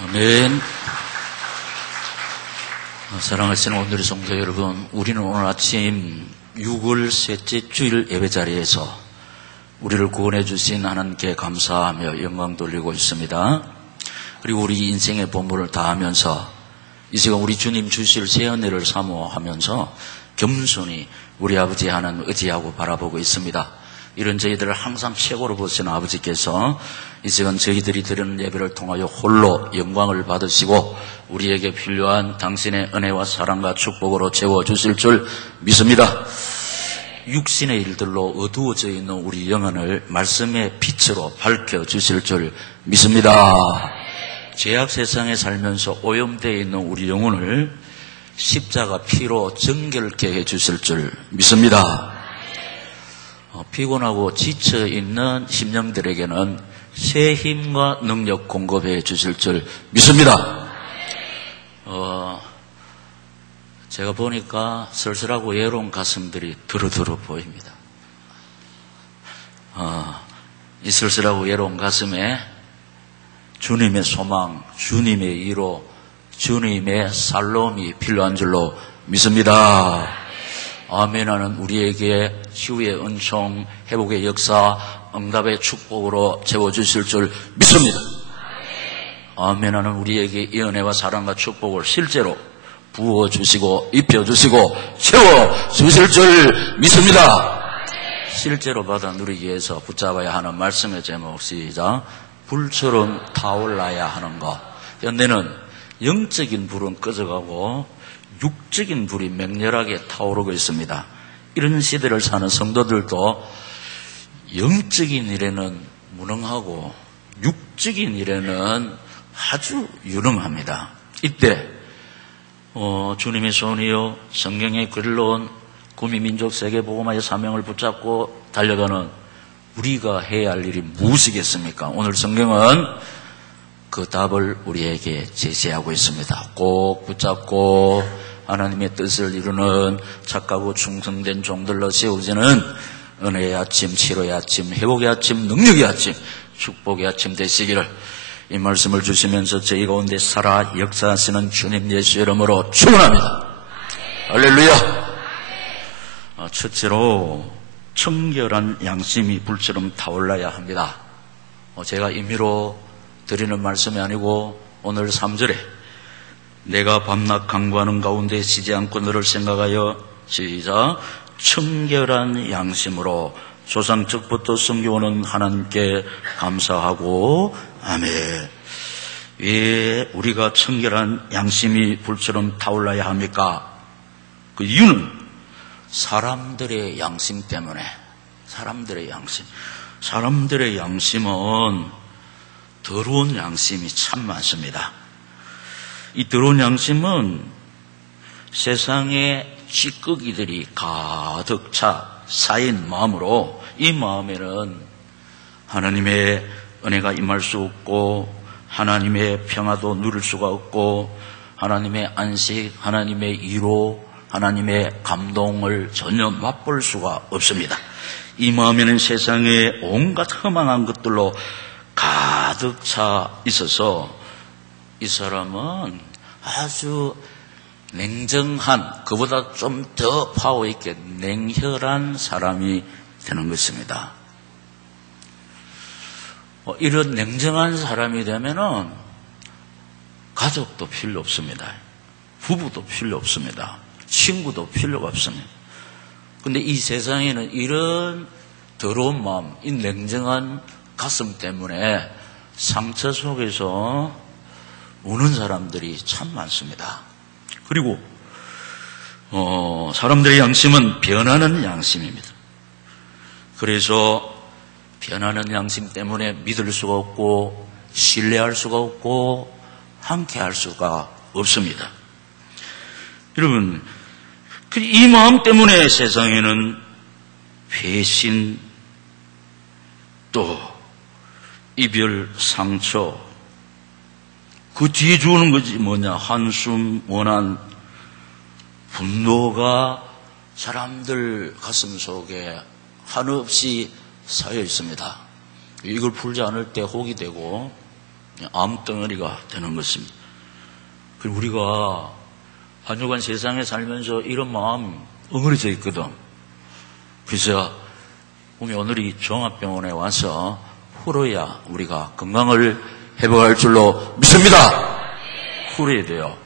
아멘. 사랑하시는 오늘의 성도 여러분, 우리는 오늘 아침 6월 셋째 주일 예배 자리에서 우리를 구원해 주신 하나님께 감사하며 영광 돌리고 있습니다. 그리고 우리 인생의 본분을 다하면서 이 시간 우리 주님 주실 새 은혜를 사모하면서 겸손히 우리 아버지 하나님 의지하고 바라보고 있습니다. 이런 저희들을 항상 최고로 보시는 아버지께서 이 시간 저희들이 드리는 예배를 통하여 홀로 영광을 받으시고 우리에게 필요한 당신의 은혜와 사랑과 축복으로 채워주실 줄 믿습니다. 육신의 일들로 어두워져 있는 우리 영혼을 말씀의 빛으로 밝혀주실 줄 믿습니다. 죄악 세상에 살면서 오염되어 있는 우리 영혼을 십자가 피로 정결케 해주실 줄 믿습니다. 피곤하고 지쳐있는 심령들에게는 새 힘과 능력 공급해 주실 줄 믿습니다. 제가 보니까 쓸쓸하고 외로운 가슴들이 두루두루 보입니다. 이 쓸쓸하고 외로운 가슴에 주님의 소망, 주님의 위로, 주님의 살롬이 필요한 줄로 믿습니다. 아멘하는 우리에게 치유의 은총, 회복의 역사, 응답의 축복으로 채워주실 줄 믿습니다. 아멘하는 우리에게 이 은혜와 사랑과 축복을 실제로 부어주시고 입혀주시고 채워주실 줄 믿습니다. 실제로 받아 누리기 위해서 붙잡아야 하는 말씀의 제목 시작. 불처럼 타올라야 하는 것. 현대는 영적인 불은 꺼져가고 육적인 불이 맹렬하게 타오르고 있습니다. 이런 시대를 사는 성도들도 영적인 일에는 무능하고 육적인 일에는 아주 유능합니다. 이때 주님의 손이요 성경에 글러온 구미민족 세계복음화의 사명을 붙잡고 달려가는 우리가 해야 할 일이 무엇이겠습니까? 오늘 성경은 그 답을 우리에게 제시하고 있습니다. 꼭 붙잡고 하나님의 뜻을 이루는 착하고 충성된 종들로 세워지는 은혜의 아침, 치료의 아침, 회복의 아침, 능력의 아침, 축복의 아침 되시기를 이 말씀을 주시면서 저희 가운데 살아 역사하시는 주님 예수 이름으로 축원합니다. 할렐루야. 첫째로 청결한 양심이 불처럼 타올라야 합니다. 제가 임의로 드리는 말씀이 아니고 오늘 3절에 내가 밤낮 강구하는 가운데 쉬지 않고 너를 생각하여 시작 청결한 양심으로 조상적부터 섬겨오는 하나님께 감사하고 아멘. 왜 우리가 청결한 양심이 불처럼 타올라야 합니까? 그 이유는 사람들의 양심 때문에. 사람들의 양심은 더러운 양심이 참 많습니다. 이 더러운 양심은 세상에 찌꺼기들이 가득 차 쌓인 마음으로 이 마음에는 하나님의 은혜가 임할 수 없고 하나님의 평화도 누릴 수가 없고 하나님의 안식, 하나님의 위로, 하나님의 감동을 전혀 맛볼 수가 없습니다. 이 마음에는 세상에 온갖 허망한 것들로 가득 차 있어서 이 사람은 아주 냉정한, 그보다 좀 더 파워 있게 냉혈한 사람이 되는 것입니다. 이런 냉정한 사람이 되면은 가족도 필요 없습니다. 부부도 필요 없습니다. 친구도 필요가 없습니다. 근데 이 세상에는 이런 더러운 마음, 이 냉정한 가슴 때문에 상처 속에서 우는 사람들이 참 많습니다. 그리고 사람들의 양심은 변하는 양심입니다. 그래서 변하는 양심 때문에 믿을 수가 없고 신뢰할 수가 없고 함께할 수가 없습니다. 여러분, 이 마음 때문에 세상에는 배신, 또 이별, 상처, 그 뒤에 주는 것이 뭐냐? 한숨, 원한, 분노가 사람들 가슴 속에 한없이 쌓여 있습니다. 이걸 풀지 않을 때 혹이 되고 암덩어리가 되는 것입니다. 그리고 우리가 한 주간 세상에 살면서 이런 마음 엉어리져 있거든. 그래서 오늘이 종합병원에 와서 풀어야 우리가 건강을 회복할 줄로 믿습니다. 풀어야 돼요.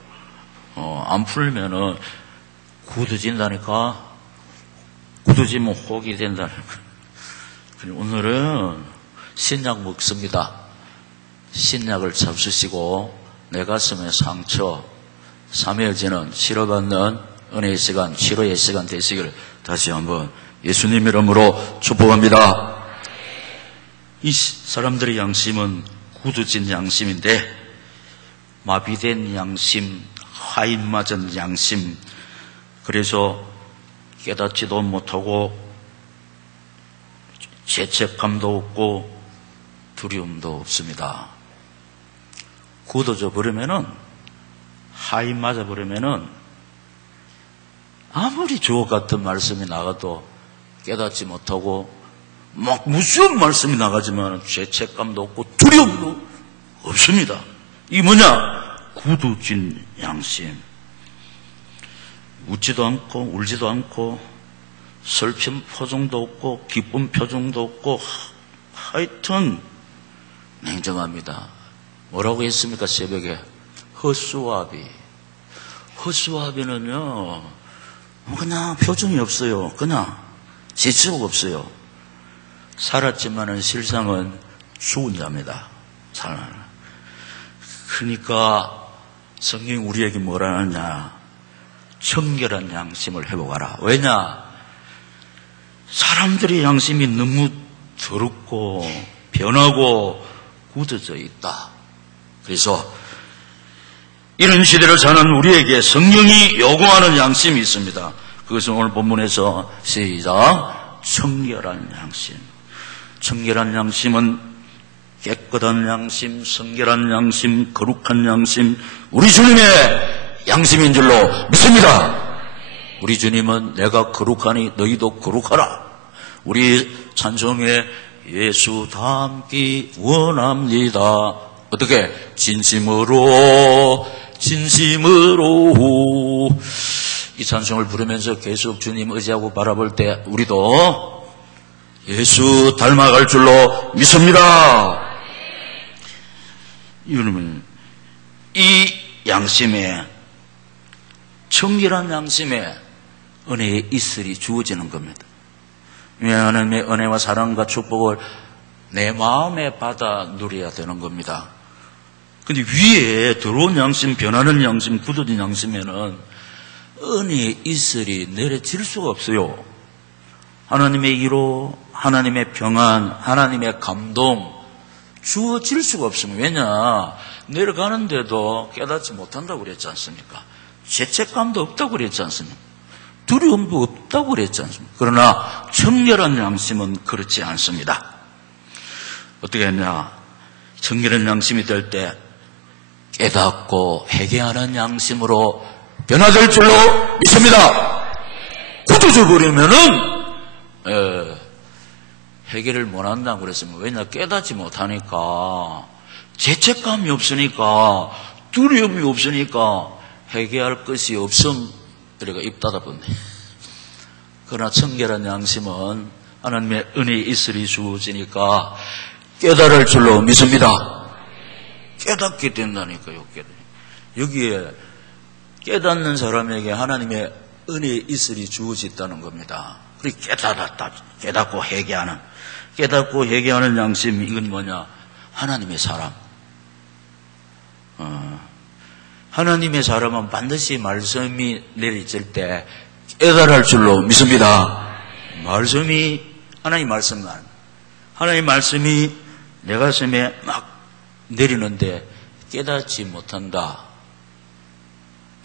안 풀면은 굳어진다니까. 굳어지면 혹이 된다니까. 오늘은 신약 먹습니다. 신약을 잡수시고 내 가슴의 상처, 삼해지는 치료받는 은혜의 시간, 치료의 시간 되시길 다시 한번 예수님 이름으로 축복합니다. 이 사람들의 양심은 굳어진 양심인데 마비된 양심, 하인 맞은 양심, 그래서 깨닫지도 못하고 죄책감도 없고 두려움도 없습니다. 굳어져 버리면은, 하인 맞아 버리면은 아무리 주옥 같은 말씀이 나가도 깨닫지 못하고 막 무슨 말씀이 나가지만 죄책감도 없고 두려움도 없습니다. 이게 뭐냐? 굳어진 양심. 웃지도 않고 울지도 않고 슬픈 표정도 없고 기쁜 표정도 없고 하여튼 냉정합니다. 뭐라고 했습니까? 새벽에 허수아비. 허수아비는요 그냥 표정이 없어요. 그냥 지치고 없어요. 살았지만은 실상은 죽은 자입니다. 그러니까 성경이 우리에게 뭐라 하느냐? 청결한 양심을 회복하라. 왜냐? 사람들의 양심이 너무 더럽고 변하고 굳어져 있다. 그래서 이런 시대를 사는 우리에게 성령이 요구하는 양심이 있습니다. 그것은 오늘 본문에서 시작. 청결한 양심. 청결한 양심은 깨끗한 양심, 성결한 양심, 거룩한 양심, 우리 주님의 양심인 줄로 믿습니다. 우리 주님은 내가 거룩하니 너희도 거룩하라. 우리 찬송에 예수 닮기 원합니다. 어떻게? 진심으로 이 찬송을 부르면서 계속 주님 의지하고 바라볼 때 우리도 예수 닮아갈 줄로 믿습니다. 여러분, 이 양심에, 청결한 양심에 은혜의 이슬이 주어지는 겁니다. 하나님의 은혜와 사랑과 축복을 내 마음에 받아 누려야 되는 겁니다. 근데 위에 들어온 양심, 변하는 양심, 굳어진 양심에는 은혜의 이슬이 내려질 수가 없어요. 하나님의 위로, 하나님의 평안, 하나님의 감동 주어질 수가 없습니다. 왜냐? 내려가는데도 깨닫지 못한다고 그랬지 않습니까? 죄책감도 없다고 그랬지 않습니까? 두려움도 없다고 그랬지 않습니까? 그러나 청결한 양심은 그렇지 않습니다. 어떻게 했냐? 청결한 양심이 될 때 깨닫고 회개하는 양심으로 변화될 줄로 믿습니다. 굳어져 버리면은 회개를 못한다고 그랬습니다. 왜냐? 깨닫지 못하니까, 죄책감이 없으니까, 두려움이 없으니까 회개할 것이 없음, 우리가 입 닫아버네. 그러나 청결한 양심은 하나님의 은혜의 이슬이 주어지니까 깨달을 줄로 믿습니다. 깨닫게 된다니까요. 여기에 깨닫는 사람에게 하나님의 은혜의 이슬이 주어졌다는 겁니다. 그리고 깨닫고 회개하는, 깨닫고 회개하는 양심, 이건 뭐냐? 하나님의 사람. 하나님의 사람은 반드시 말씀이 내려질 때 깨달을 줄로 믿습니다. 말씀이, 하나님 말씀만, 하나님 말씀이 내 가슴에 막 내리는데 깨닫지 못한다.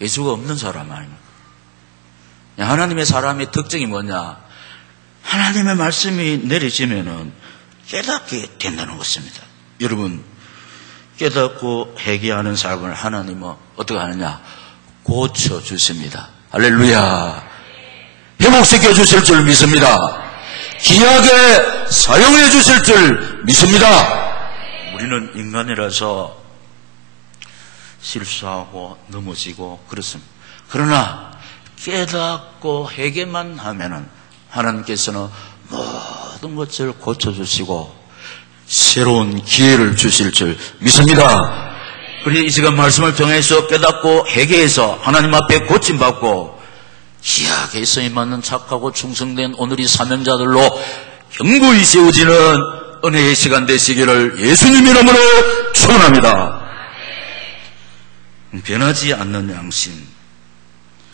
예수가 없는 사람 아닙니까? 하나님의 사람의 특징이 뭐냐? 하나님의 말씀이 내려지면은 깨닫게 된다는 것입니다. 여러분, 깨닫고 회개하는 사람을 하나님은 어떻게 하느냐? 고쳐주십니다. 할렐루야. 회복시켜 주실 줄 믿습니다. 귀하게 사용해 주실 줄 믿습니다. 우리는 인간이라서 실수하고 넘어지고 그렇습니다. 그러나 깨닫고 회개만 하면은 하나님께서는 모든 것을 고쳐주시고 새로운 기회를 주실 줄 믿습니다. 그래서 이 시간 말씀을 통해서 깨닫고 회개해서 하나님 앞에 고침받고 희약에 있어에 맞는 착하고 충성된 오늘이 사명자들로 견고히 세워지는 은혜의 시간 되시기를 예수님 이름으로 축원합니다. 변하지 않는 양심,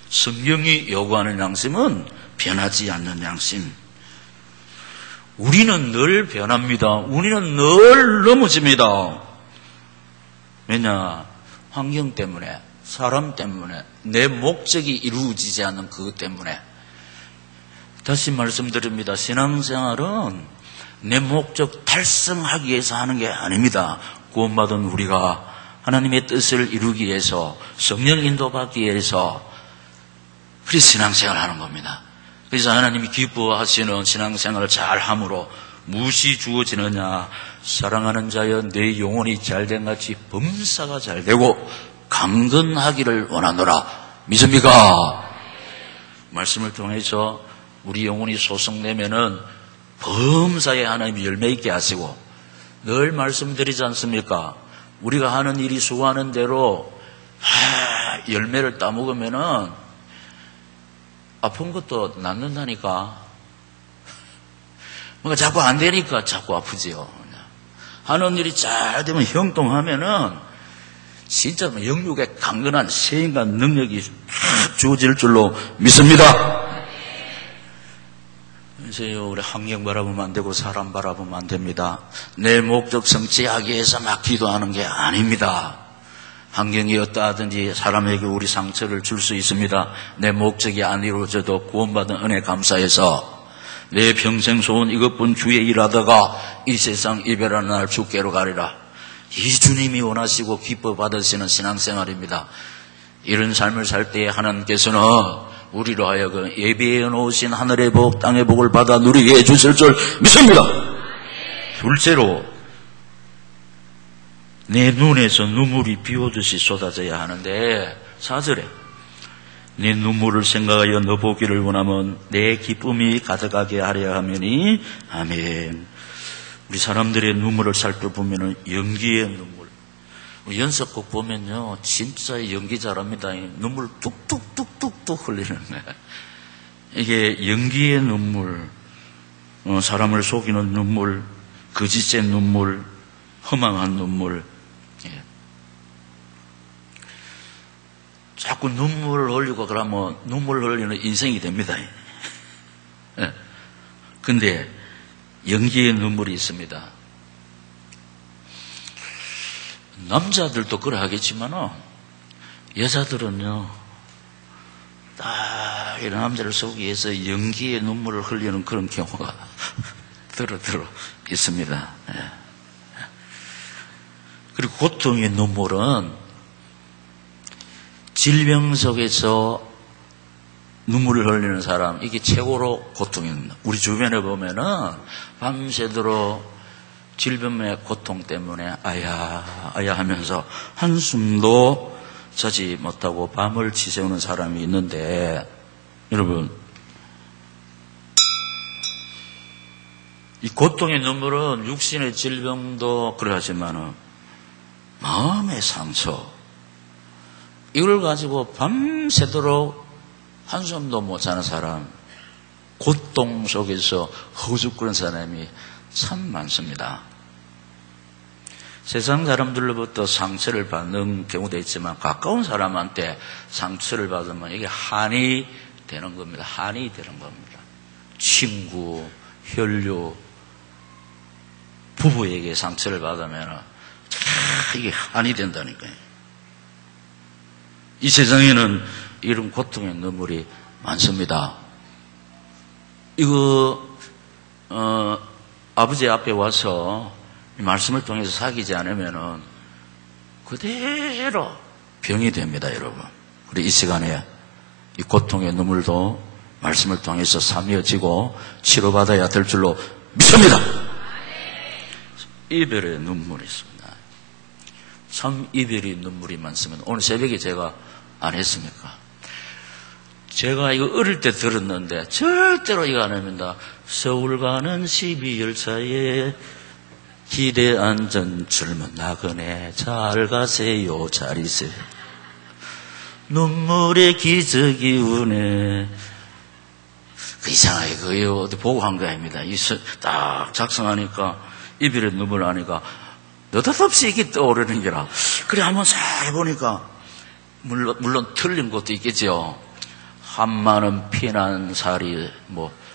성경이 요구하는 양심은 변하지 않는 양심. 우리는 늘 변합니다. 우리는 늘 넘어집니다. 왜냐? 환경 때문에, 사람 때문에, 내 목적이 이루어지지 않는 그것 때문에. 다시 말씀드립니다. 신앙생활은 내 목적 달성하기 위해서 하는 게 아닙니다. 구원받은 우리가 하나님의 뜻을 이루기 위해서, 성령 인도받기 위해서 그래서 신앙생활을 하는 겁니다. 그래서 하나님이 기뻐하시는 신앙생활을 잘함으로 무엇이 주어지느냐? 사랑하는 자여 내 영혼이 잘된 같이 범사가 잘되고 강건하기를 원하노라. 믿습니까? 말씀을 통해서 우리 영혼이 소성되면은 범사에 하나님이 열매 있게 하시고, 늘 말씀드리지 않습니까? 우리가 하는 일이 수고하는 대로 열매를 따먹으면은 아픈 것도 낫는다니까. 뭔가 자꾸 안 되니까 자꾸 아프지요. 하는 일이 잘 되면 형통하면은 진짜 영육의 강건한 세인간 능력이 탁 주어질 줄로 믿습니다. 그래서 우리 환경 바라보면 안 되고 사람 바라보면 안 됩니다. 내 목적 성취하기 위해서 막 기도하는 게 아닙니다. 환경이 어떠하든지 사람에게 우리 상처를 줄 수 있습니다. 내 목적이 안 이루어져도 구원받은 은혜 감사해서 내 평생 소원 이것뿐 주에 일하다가 이 세상 이별하는 날 주께로 가리라. 이 주님이 원하시고 기뻐 받으시는 신앙생활입니다. 이런 삶을 살 때에 하나님께서는 우리로 하여금 예비해 놓으신 하늘의 복, 땅의 복을 받아 누리게 해주실 줄 믿습니다. 둘째로, 내 눈에서 눈물이 비오듯이 쏟아져야 하는데 4절에 내 눈물을 생각하여 너 보기를 원하면 내 기쁨이 가득하게 하려 하매니 아멘. 우리 사람들의 눈물을 살펴보면 연기의 눈물. 연습곡 보면요 진짜 연기 잘합니다. 눈물 뚝뚝뚝뚝뚝 흘리는 거예요. 이게 연기의 눈물, 사람을 속이는 눈물, 거짓의 눈물, 허망한 눈물. 자꾸 눈물을 흘리고 그러면 눈물 흘리는 인생이 됩니다. 근데 연기의 눈물이 있습니다. 남자들도 그래 하겠지만 여자들은요 딱 이런 남자를 속이기 위해서 연기의 눈물을 흘리는 그런 경우가 들어 있습니다. 그리고 고통의 눈물은 질병 속에서 눈물을 흘리는 사람, 이게 최고로 고통입니다. 우리 주변에 보면은 밤새도록 질병의 고통 때문에 아야 하면서 한숨도 자지 못하고 밤을 지새우는 사람이 있는데, 여러분, 이 고통의 눈물은 육신의 질병도 그러하지만은 마음의 상처, 이걸 가지고 밤새도록 한숨도 못 자는 사람, 고통 속에서 허우적거리는 사람이 참 많습니다. 세상 사람들로부터 상처를 받는 경우도 있지만 가까운 사람한테 상처를 받으면 이게 한이 되는 겁니다. 한이 되는 겁니다. 친구, 혈류, 부부에게 상처를 받으면 이게 한이 된다니까요. 이 세상에는 이런 고통의 눈물이 많습니다. 이거 아버지 앞에 와서 이 말씀을 통해서 사귀지 않으면은 그대로 병이 됩니다, 여러분. 우리 이 시간에 이 고통의 눈물도 말씀을 통해서 사며지고 치료받아야 될 줄로 믿습니다. 이별의 눈물이 있습니다. 참 이별이 눈물이 많으면 오늘 새벽에 제가 안 했습니까? 제가 이거 어릴 때 들었는데 절대로 이거 안 합니다. 서울 가는 12열차에 기대 앉은 젊은 나그네 잘 가세요 잘 있어요. 눈물의 기적이 우네. 그 이상하게 그거 어디 보고 한 거 아닙니다. 딱 작성하니까 이별의 눈물 하니까 느닷없이 이게 떠오르는 게라. 그래 한번 잘 보니까 물론 틀린 것도 있겠죠. 한마는 피난 살이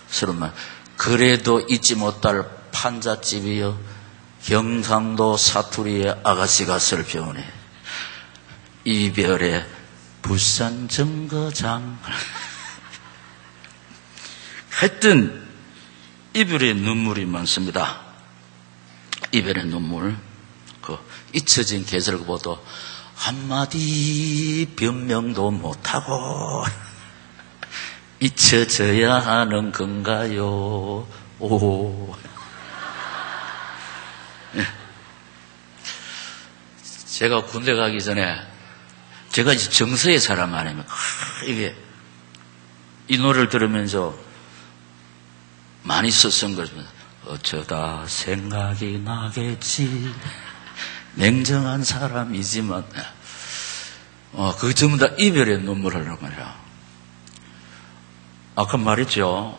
서른만 그래도 잊지 못할 판잣집이요. 경상도 사투리의 아가씨가 슬퍼오네. 이별의 부산 정거장. 하여튼 이별의 눈물이 많습니다. 이별의 눈물. 그 잊혀진 계절을 보도 한마디 변명도 못하고 잊혀져야 하는 건가요? 오. 제가 군대 가기 전에 제가 이제 정서의 사람 아닙니까? 이게 이 노래를 들으면서 많이 썼던 거죠. 어쩌다 생각이 나겠지. 냉정한 사람이지만 그 전부 다 이별의 눈물을 하는 거라. 아까 말했죠.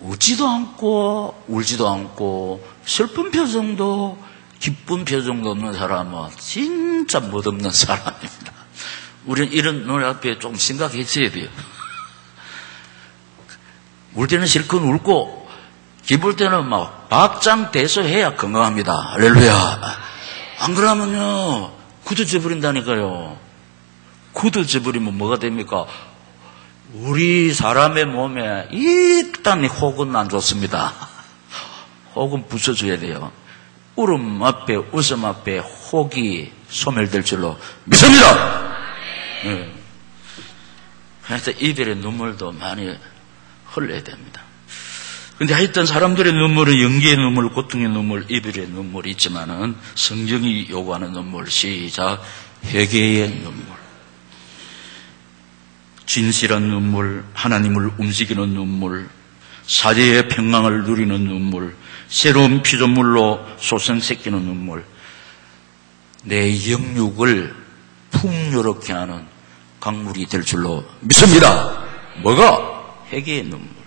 웃지도 않고 울지도 않고 슬픈 표정도 기쁜 표정도 없는 사람은 진짜 멋없는 사람입니다. 우리는 이런 노래 앞에 좀 심각해져야 돼요. 울 때는 실컷 울고 기쁠 때는 막 박장대소해야 건강합니다. 할렐루야. 안 그러면요 굳어져 버린다니까요. 굳어져 버리면 뭐가 됩니까? 우리 사람의 몸에 일단 혹은 안 좋습니다. 혹은 부숴줘야 돼요. 울음 앞에 웃음 앞에 혹이 소멸될 줄로 믿습니다. 그래서 이별의 눈물도 많이 흘려야 됩니다. 그런데 하여튼 사람들의 눈물은 연기의 눈물, 고통의 눈물, 이별의 눈물이 있지만은 성경이 요구하는 눈물, 시작, 회개의 눈물, 진실한 눈물, 하나님을 움직이는 눈물, 사제의 평강을 누리는 눈물, 새로운 피조물로 소생시키는 눈물, 내 영육을 풍요롭게 하는 강물이 될 줄로 믿습니다. 뭐가? 회개의 눈물.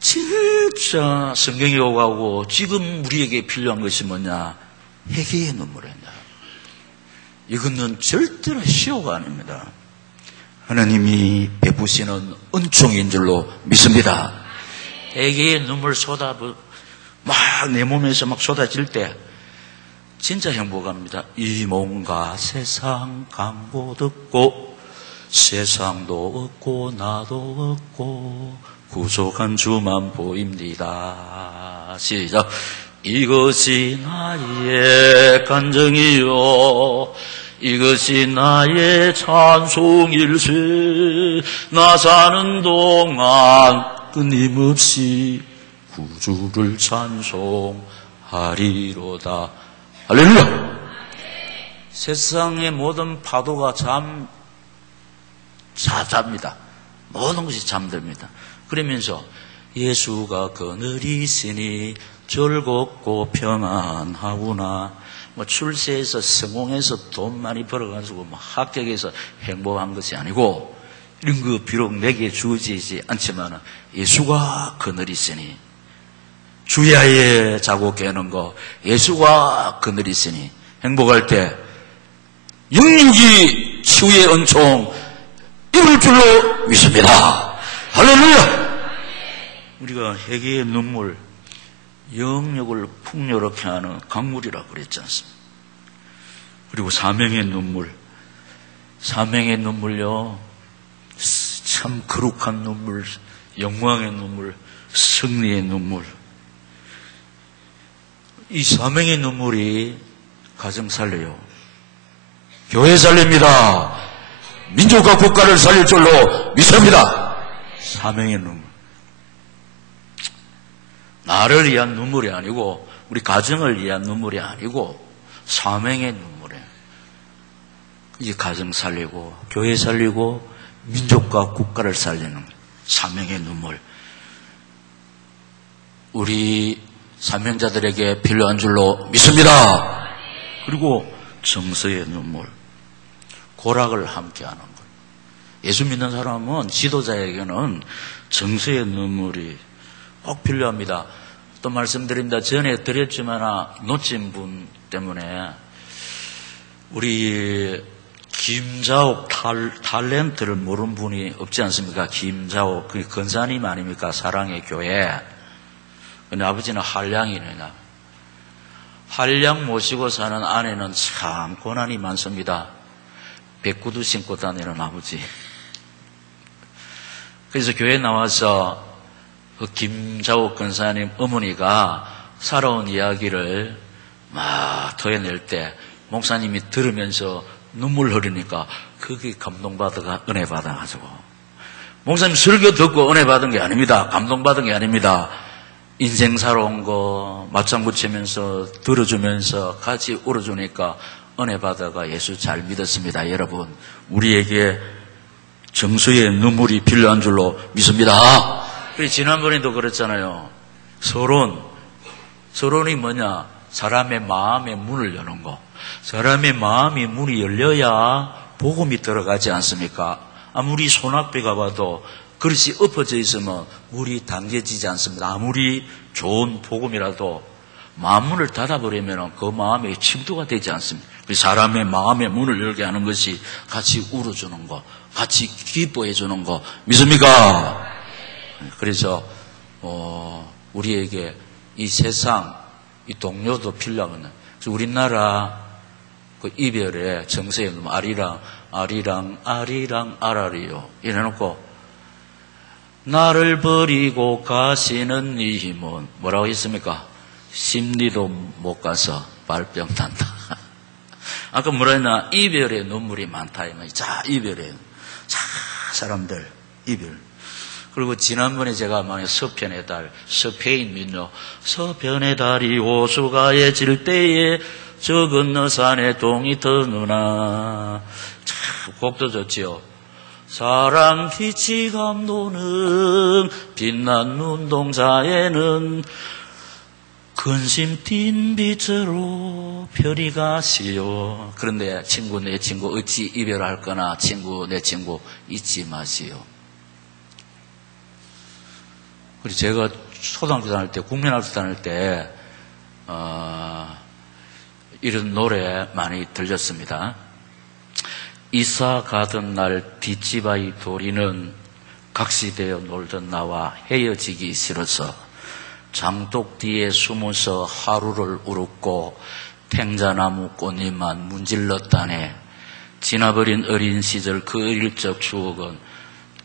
진짜 성경이 요구하고 지금 우리에게 필요한 것이 뭐냐? 회개의 눈물이냐. 이거는 절대로 시호가 아닙니다. 하나님이 베푸시는 은총인 줄로 믿습니다. 회개의 눈물 막 내 몸에서 막 쏟아질 때 진짜 행복합니다. 이 몸과 세상 강고 듣고 세상도 없고 나도 없고 구속한 주만 보입니다. 시작. 이것이 나의 간증이요 이것이 나의 찬송일세. 나 사는 동안 끊임없이 구주를 찬송하리로다. 할렐루야. 세상의 모든 파도가 잡니다. 모든 것이 잠듭니다. 그러면서 예수가 그늘이시니 즐겁고 평안하구나. 출세해서 성공해서 돈 많이 벌어가지고 합격해서 행복한 것이 아니고 이런 거 비록 내게 주어지지 않지만 예수가 그늘이시니 주야에 자고 깨는 거 예수가 그늘이시니 행복할 때 영육이 치유의 은총 이룰 줄로 믿습니다. 할렐루야. 우리가 회개의 눈물 영육을 풍요롭게 하는 강물이라고 그랬지 않습니까? 그리고 사명의 눈물. 사명의 눈물요 참 거룩한 눈물, 영광의 눈물, 승리의 눈물. 이 사명의 눈물이 가정 살려요. 교회 살립니다. 민족과 국가를 살릴 줄로 믿습니다. 사명의 눈물. 나를 위한 눈물이 아니고 우리 가정을 위한 눈물이 아니고 사명의 눈물이에요. 이 가정 살리고 교회 살리고 민족과 국가를 살리는 사명의 눈물. 우리 사명자들에게 필요한 줄로 믿습니다. 그리고 정서의 눈물, 고락을 함께하는 것. 예수 믿는 사람은 지도자에게는 정서의 눈물이 꼭 필요합니다. 또 말씀드립니다. 전에 드렸지만 놓친 분 때문에 우리 김자옥 탤런트를 모르는 분이 없지 않습니까? 김자옥, 그 건사님 아닙니까? 사랑의 교회. 근데 아버지는 한량이네요. 한량 모시고 사는 아내는 참 고난이 많습니다. 백구두 신고 다니는 아버지. 그래서 교회에 나와서 그 김자옥 권사님 어머니가 살아온 이야기를 막 토해낼 때 목사님이 들으면서 눈물 흐르니까 그게 감동받아가 은혜 받아가지고 목사님 설교 듣고 은혜 받은 게 아닙니다. 감동받은 게 아닙니다. 인생 살아온 거 맞장구 치면서 들어주면서 같이 울어주니까 은혜 받아가 예수 잘 믿었습니다. 여러분, 우리에게 정수의 눈물이 필요한 줄로 믿습니다. 그리고 지난번에도 그랬잖아요. 서론이 뭐냐? 사람의 마음의 문을 여는 거. 사람의 마음이 문이 열려야 복음이 들어가지 않습니까? 아무리 손 앞에 가봐도 그릇이 엎어져 있으면 물이 당겨지지 않습니다. 아무리 좋은 복음이라도 마음문을 닫아버리면 그 마음에 침투가 되지 않습니다. 사람의 마음의 문을 열게 하는 것이 같이 울어주는 거, 같이 기뻐해 주는 거 믿습니까? 그래서 우리에게 이 세상, 이 동료도 필요하거든요. 우리나라 그 이별의 정서에 아리랑 아라리요 이래놓고 나를 버리고 가시는 님은 뭐라고 했습니까? 심리도 못 가서 발병 난다. 아까 뭐라 했나? 이별의 눈물이 많다. 자, 이별의. 자, 사람들, 이별. 그리고 지난번에 제가 서편의 달, 스페인 민요, 서편의 달이 호수가에 때에 저 건너 산에 동이 터누나. 참, 곡도 좋지요. 사랑 빛이 감도는 빛난 눈동자에는 근심 띤 빛으로 별이 가시오. 그런데 친구 내 친구 어찌 이별할 거나 친구 내 친구 잊지 마시오. 그리고 제가 초등학교 다닐 때 국민학교 다닐 때 이런 노래 많이 들렸습니다. 이사 가던 날 뒷집아이 도리는 각시되어 놀던 나와 헤어지기 싫어서 장독 뒤에 숨어서 하루를 울었고 탱자나무 꽃잎만 문질렀다네. 지나버린 어린 시절 그 어릴 적 추억은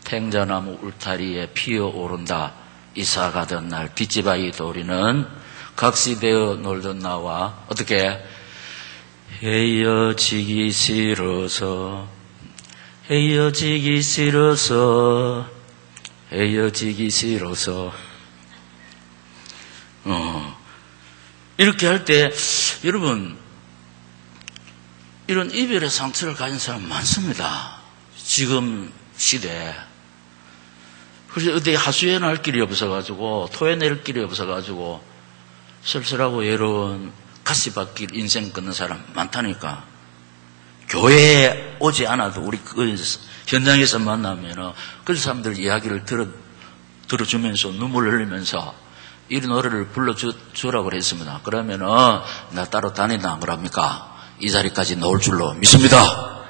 탱자나무 울타리에 피어오른다. 이사 가던 날 뒷집아이 도리는 각시되어 놀던 나와 어떻게 헤어지기 싫어서 이렇게 할 때 여러분 이런 이별의 상처를 가진 사람 많습니다. 지금 시대에. 그래서 어디 하수연할 길이 없어가지고 토해낼 길이 없어가지고 쓸쓸하고 외로운 가시밭길 인생 끊는 사람 많다니까. 교회에 오지 않아도 우리 그 현장에서 만나면 그 사람들 이야기를 들어주면서 눈물 흘리면서 이 노래를 불러주라고 그랬습니다. 그러면은 나 따로 다닌다 안 그럽니까? 이 자리까지 나올 줄로 믿습니다.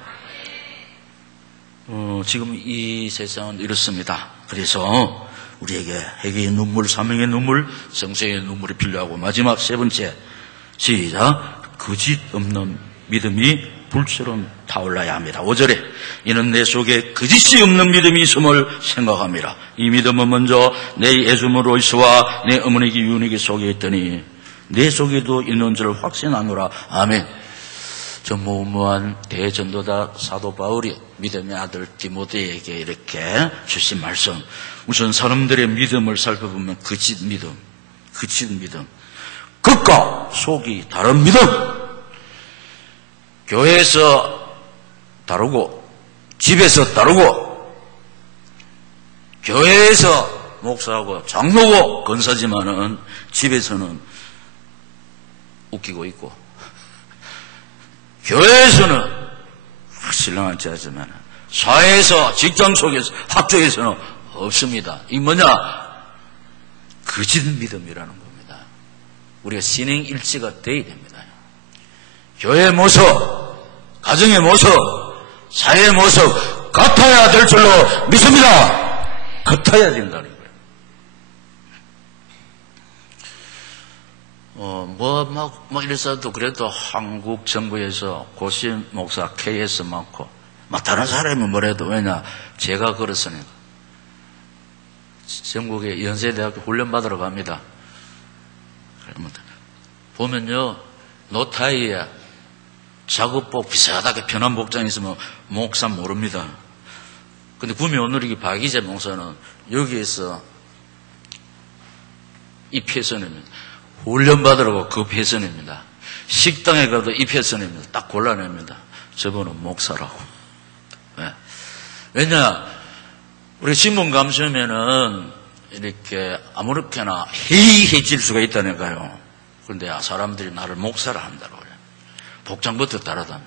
지금 이 세상은 이렇습니다. 그래서 우리에게 회개의 눈물, 사명의 눈물, 성령의 눈물이 필요하고 마지막 세 번째 시작. 거짓 없는 믿음이 불처럼 타올라야 합니다. 5절에 이는 내 속에 거짓이 없는 믿음이 있음을 생각합니다. 이 믿음은 먼저 내 예수님으로 있어와 내 어머니기 유니기 속에 있더니 내 속에도 있는 줄 확신하노라. 아멘. 전무후무한 대전도자 사도 바울이 믿음의 아들 디모데에게 이렇게 주신 말씀. 우선 사람들의 믿음을 살펴보면 거짓 믿음, 그친 믿음. 겉과 속이 다른 믿음. 교회에서 다르고 집에서 다르고 교회에서 목사하고 장로고 권사지만은 집에서는 웃기고 있고 교회에서는 신랑한테 하지만 사회에서 직장 속에서 학교에서는 없습니다. 이 뭐냐? 거짓 믿음이라는 겁니다. 우리가 신행일치가 되어야 됩니다. 교회의 모습, 가정의 모습, 사회의 모습 같아야 될 줄로 믿습니다. 같아야 된다는 거예요. 막 이래서도 그래도 한국 정부에서 고신 목사 KS 많고, 막 다른 사람이 뭐래도, 왜냐, 제가 그렇으니까. 전국에 연세대학교 훈련받으러 갑니다. 그러면 보면요, 노타이에 작업복 비슷하게 편한 복장이 있으면 목사 모릅니다. 근데 구미 오늘이 박이재 목사는 여기에서 이 패션입니다. 훈련받으라고 그 패션입니다. 식당에 가도 이 패션입니다. 딱 골라냅니다. 저분은 목사라고. 네. 왜냐, 우리 신분 감수면은 이렇게 아무렇게나 해이해질 수가 있다니까요. 그런데 사람들이 나를 목사라 한다고 그래요. 복장부터 다르다.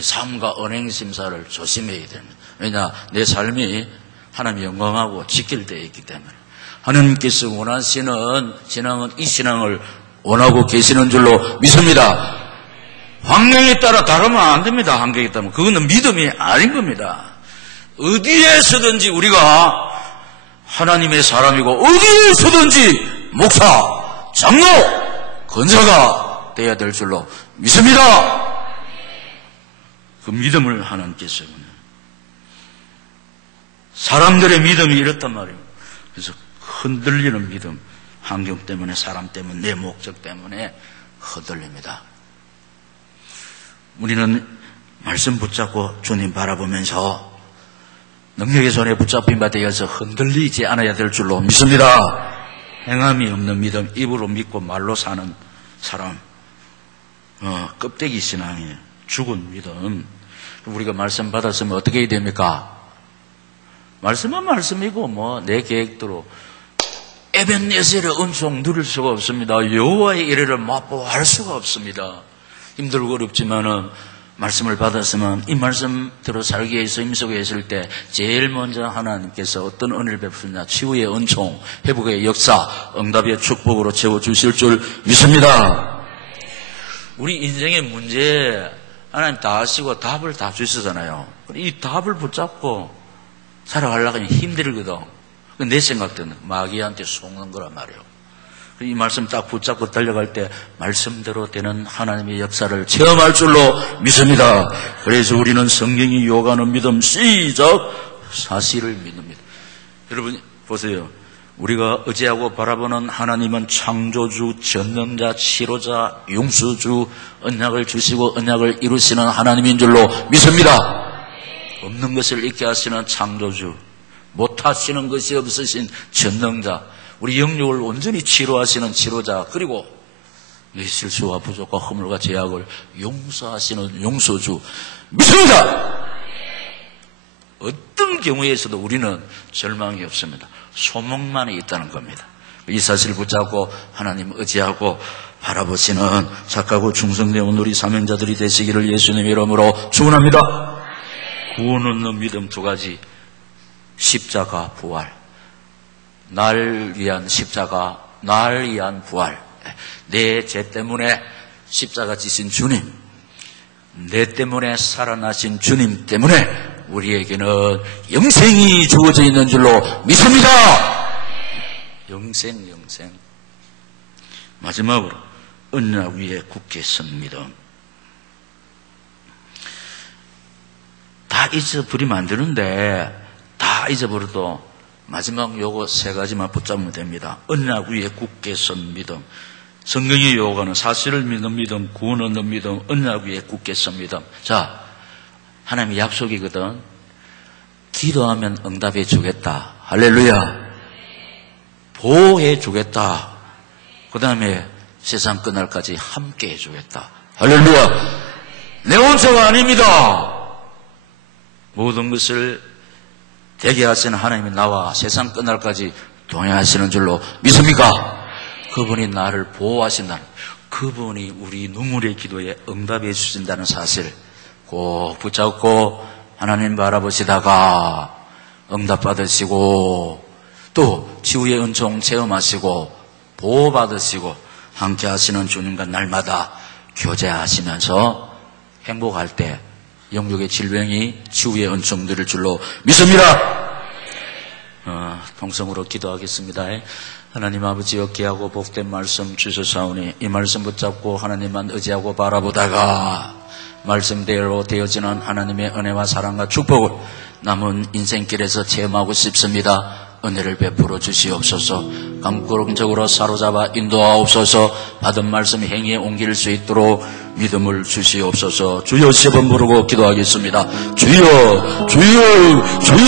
삶과 언행 심사를 조심해야 됩니다. 왜냐, 내 삶이 하나님의 영광하고 직결되어 있기 때문에. 하나님께서 원하시는 신앙은 이 신앙을 원하고 계시는 줄로 믿습니다. 환경에 따라 다르면 안 됩니다. 환경에 따르면. 그거는 믿음이 아닌 겁니다. 어디에서든지 우리가 하나님의 사람이고 어디에서든지 목사, 장로, 권사가 되어야 될 줄로 믿습니다. 그 믿음을 하나님께서 사람들의 믿음이 이렇단 말이에요. 그래서 흔들리는 믿음, 환경 때문에, 사람 때문에, 내 목적 때문에 흔들립니다. 우리는 말씀 붙잡고 주님 바라보면서 능력의 손에 붙잡힌 바 되어서 흔들리지 않아야 될 줄로 믿습니다. 행함이 없는 믿음, 입으로 믿고 말로 사는 사람, 껍데기 신앙이에요. 죽은 믿음. 우리가 말씀 받았으면 어떻게 해야 됩니까? 말씀은 말씀이고 내 계획대로 에벤네셀의 은총 누릴 수가 없습니다. 여호와의 이래를 맛보할 수가 없습니다. 힘들고 어렵지만은 말씀을 받았으면 이 말씀대로 살기 위해서 힘쓰고 있을 때 제일 먼저 하나님께서 어떤 은혜를 베푸느냐, 치유의 은총, 회복의 역사, 응답의 축복으로 채워주실 줄 믿습니다. 우리 인생의 문제 하나님 다 아시고 답을 다 주시잖아요. 이 답을 붙잡고 살아가려고 하면 힘들거든. 내 생각대로는 마귀한테 속는 거란 말이에요. 이 말씀 딱 붙잡고 달려갈 때 말씀대로 되는 하나님의 역사를 체험할 줄로 믿습니다. 그래서 우리는 성경이 요구하는 믿음, 시작! 사실을 믿습니다. 여러분 보세요. 우리가 의지하고 바라보는 하나님은 창조주, 전능자, 치료자, 용서주, 언약을 주시고 언약을 이루시는 하나님인 줄로 믿습니다. 없는 것을 있게 하시는 창조주, 못하시는 것이 없으신 전능자, 우리 영역을 온전히 치료하시는 치료자, 그리고 내 실수와 부족과 허물과 죄악을 용서하시는 용서주 믿습니다. 어떤 경우에서도 우리는 절망이 없습니다. 소망만이 있다는 겁니다. 이 사실을 붙잡고 하나님 의지하고 바라보시는 착하고 충성되는 우리 사명자들이 되시기를 예수님의 이름으로 축원합니다. 구원 얻는 믿음 두 가지, 십자가 부활. 날 위한 십자가, 날 위한 부활. 내 죄 때문에 십자가 지신 주님, 내 때문에 살아나신 주님 때문에 우리에게는 영생이 주어져 있는 줄로 믿습니다. 영생. 마지막으로 언약 위에 굳게 선 믿음. 다 잊어버리면 안 되는데 다 잊어버려도 마지막 요거 세 가지만 붙잡으면 됩니다. 언약 위에 굳게 선 믿음. 성경이 요구하는 사실을 믿는 믿음, 구원 얻는 믿음, 언약 위에 굳게 선 믿음. 자, 하나님의 약속이거든. 기도하면 응답해 주겠다. 할렐루야. 보호해 주겠다. 그 다음에 세상 끝날까지 함께 해주겠다. 할렐루야. 내 혼자가 아닙니다. 모든 것을 되게 하시는 하나님이 나와 세상 끝날까지 동행하시는 줄로 믿습니까? 그분이 나를 보호하신다는, 그분이 우리 눈물의 기도에 응답해 주신다는 사실 꼭 붙잡고 하나님 바라보시다가 응답받으시고 또 치유의 은총 체험하시고 보호받으시고 함께 하시는 주님과 날마다 교제하시면서 행복할 때 영육의 질병이 치유의 은총 누릴 줄로 믿습니다. 통성으로 기도하겠습니다. 하나님 아버지, 역기하고 복된 말씀 주셔사오니 이 말씀 붙잡고 하나님만 의지하고 바라보다가 말씀대로 되어지는 하나님의 은혜와 사랑과 축복을 남은 인생길에서 체험하고 싶습니다. 은혜를 베풀어 주시옵소서. 감격적으로 사로잡아 인도하옵소서. 받은 말씀 행위에 옮길 수 있도록 믿음을 주시옵소서. 주여 10번 부르고 기도하겠습니다. 주여, 주여, 주여.